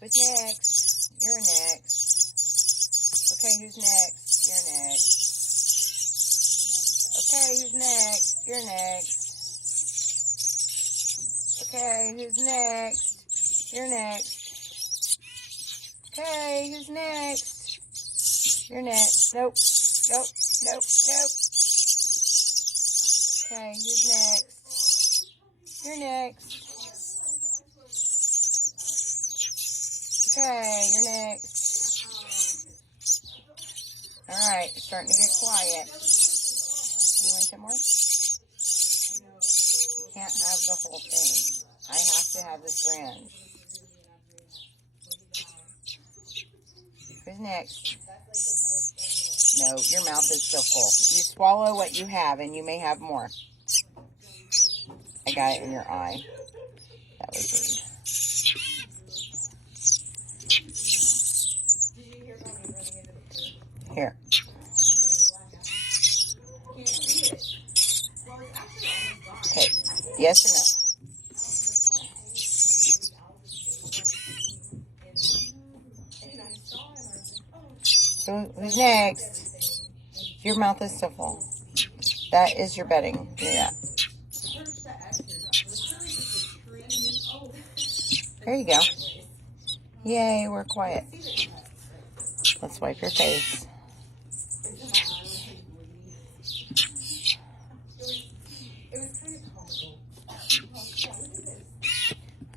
Who's next? You're next. Okay, who's next? You're next. Okay, who's next? You're next. Okay, who's next? You're next. Okay, who's next? You're next. Nope. Nope. Nope. Nope. Okay, who's next? You're next. Okay, you're next. Alright, it's starting to get quiet. You want some more? You can't have the whole thing. I have to have the syringe. Who's next? No, your mouth is still full. You swallow what you have and you may have more. I got it in your eye. That was rude. Here. Okay. Yes or no? So who's next? Your mouth is still full. That is your bedding. Yeah. There you go. Yay, we're quiet. Let's wipe your face.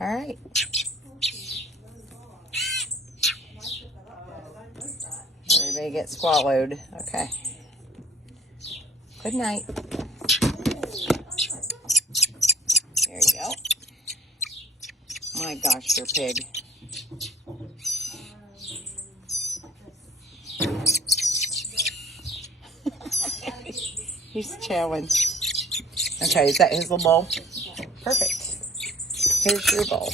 All right. Everybody get swallowed. Okay. Good night. There you go. My gosh, your pig. He's chowing. Okay, is that his little bowl? Perfect. Here's your bowl.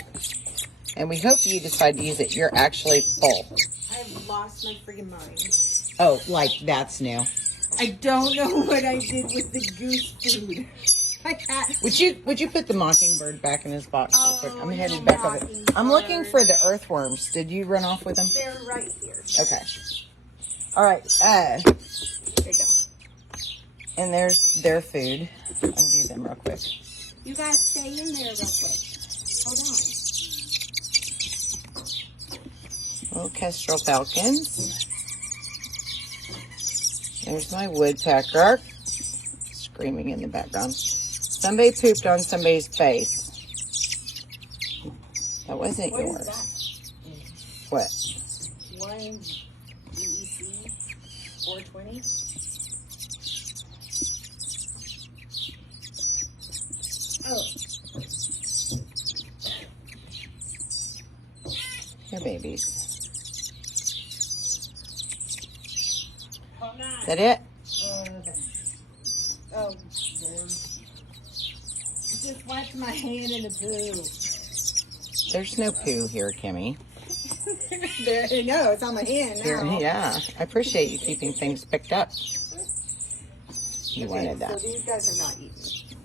And we hope you decide to use it. You're actually full. I've lost my freaking mind. Oh, like that's new. I don't know what I did with the goose food. Would you put the mockingbird back in his box real quick? I'm headed no back over. I'm looking for the earthworms. Did you run off with them? They're right here. Okay. All right. There you go. And there's their food. I can do them real quick. You guys stay in there real quick. Hold on. Little kestrel falcons. There's my woodpecker. Screaming in the background. Somebody pooped on somebody's face. That wasn't What yours. is that? What? One DEC 420. Oh. Your babies. Hold on. Is that it? Okay. Oh, Lord. Just wiped my hand in the poo. There's no poo here, Kimmy. There, no, it's on my hand now. Here, yeah. I appreciate you keeping things picked up. You wanted that. So these guys are not eating.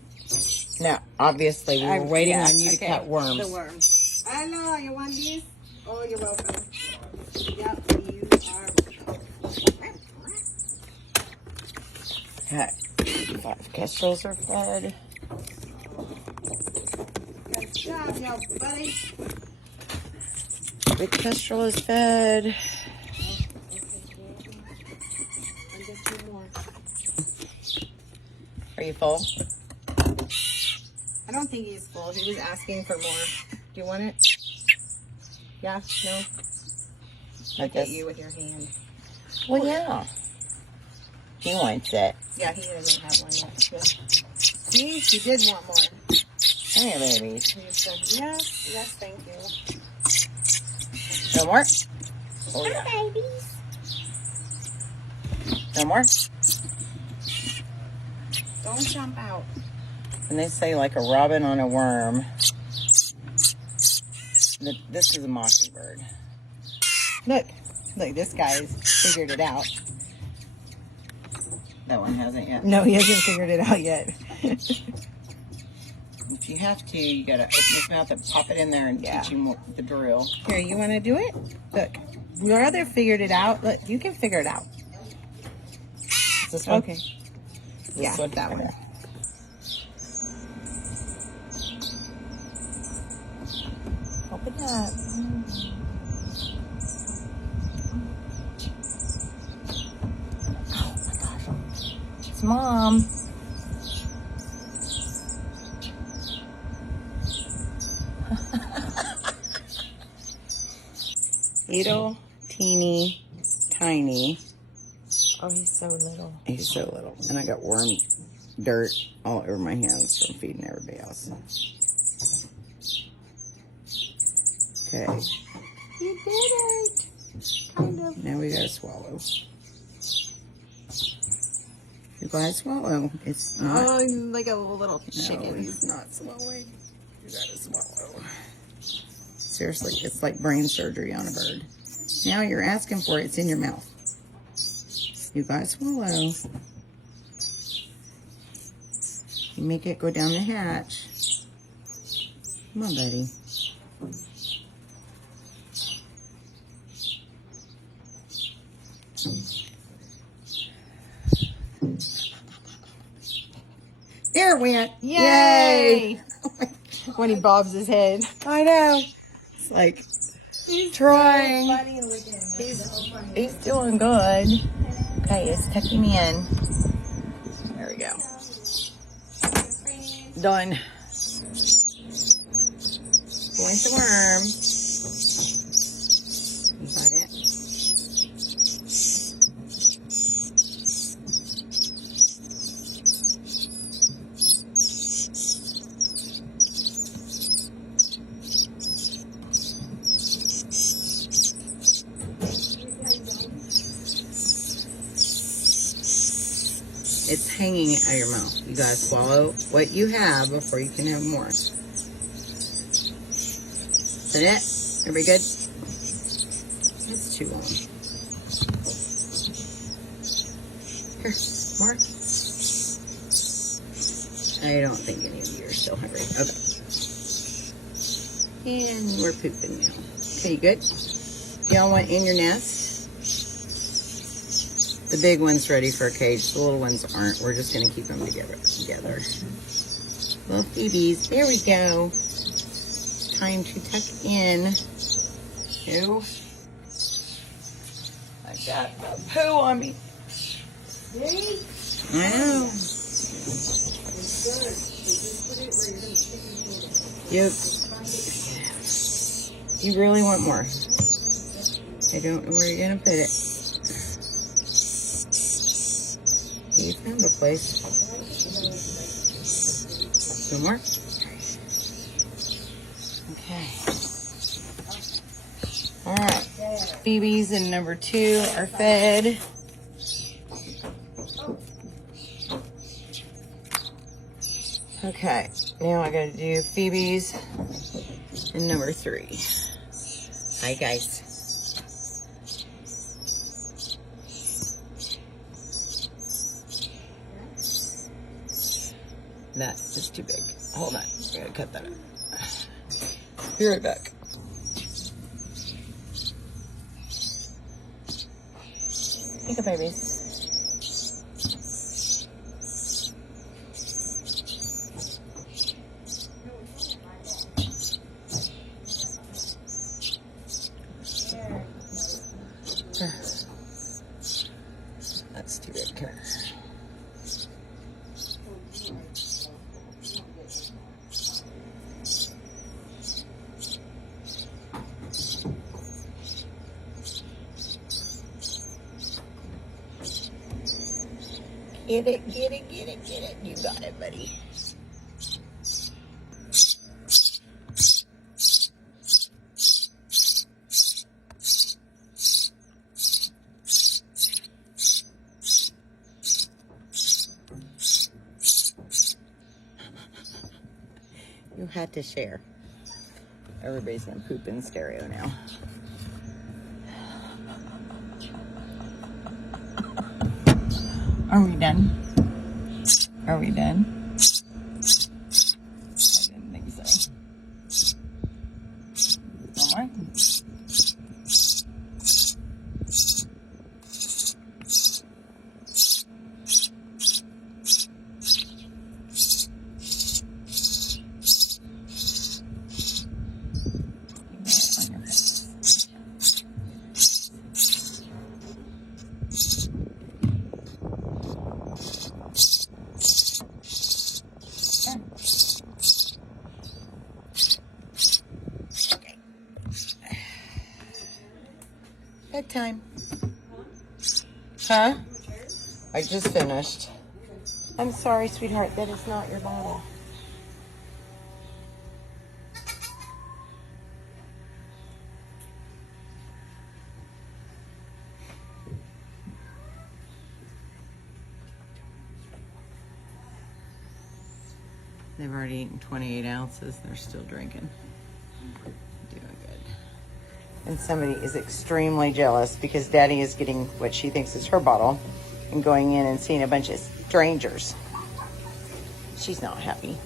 No, obviously we were waiting on you to cut worms. The worms. I know. You want these? Oh, you're welcome. Yep, you are welcome. Okay. 5 kestrels are fed. Good job, yo, buddy. Big kestrel is fed. I'll get you more. Are you full? I don't think he's full. He was asking for more. Do you want it? Yeah? No? Look at you with your hand. Well, yeah. He wants it. Yeah, he doesn't have one yet. Yeah. See? He did want more. Come here, babies. He said, yes, yes, thank you. No more? Oh, Hi, yeah. babies. No more? Don't jump out. And they say like a robin on a worm. This is a mockingbird. Look, this guy's figured it out. That one hasn't yet. No, he hasn't figured it out yet. If you have to, you gotta open his mouth and pop it in there and teach him the drill. Here, you want to do it? Look, your brother figured it out. Look, you can figure it out. Is this one? Okay. Yeah, that one. Open up. Oh my gosh. It's Mom. Little, teeny, tiny. Oh, he's so little. He's so little. And I got worm dirt all over my hands from feeding everybody else. Okay. You did it. Kind of. Now we gotta swallow. You gotta swallow. It's not. Oh, he's like a little No, chicken. he's not swallowing. You gotta swallow. Seriously, it's like brain surgery on a bird. Now you're asking for it. It's in your mouth. You gotta swallow. You make it go down the hatch. Come on, buddy. There it went. Yay! When he bobs his head. I know. It's like trying. He's doing good. Okay, let's tuck him in. There we go. Done. Going to worm. You got it? It's hanging out of your mouth. You gotta swallow what you have before you can have more. Is that it? Everybody good? It's too long. Here, Mark. I don't think any of you are still hungry. Okay. And we're pooping now. Okay, you good? Y'all want in your nest? The big one's ready for a cage. The little ones aren't. We're just going to keep them together. Little Phoebes. There we go. Time to tuck in. Ew. I got the poo on me. Yay! I know. You really want more. I don't know where you're going to put it. You found a place. No more? Okay. Alright. Phoebes and number 2 are fed. Okay. Now I gotta do Phoebes and number 3. Hi guys. That is too big. Hold on. I gotta cut that out. Be right back. Here you go, babies. That's too big. Come here. Get it, get it, get it, get it. You got it, buddy. You had to share. Everybody's gonna poop in stereo now. Are we done? Are we done? I didn't time. Bedtime. Huh? I just finished. I'm sorry, sweetheart. That is not your bottle. They've already eaten 28 ounces. They're still drinking. Doing good. And somebody is extremely jealous because Daddy is getting what she thinks is her bottle and going in and seeing a bunch of strangers. She's not happy.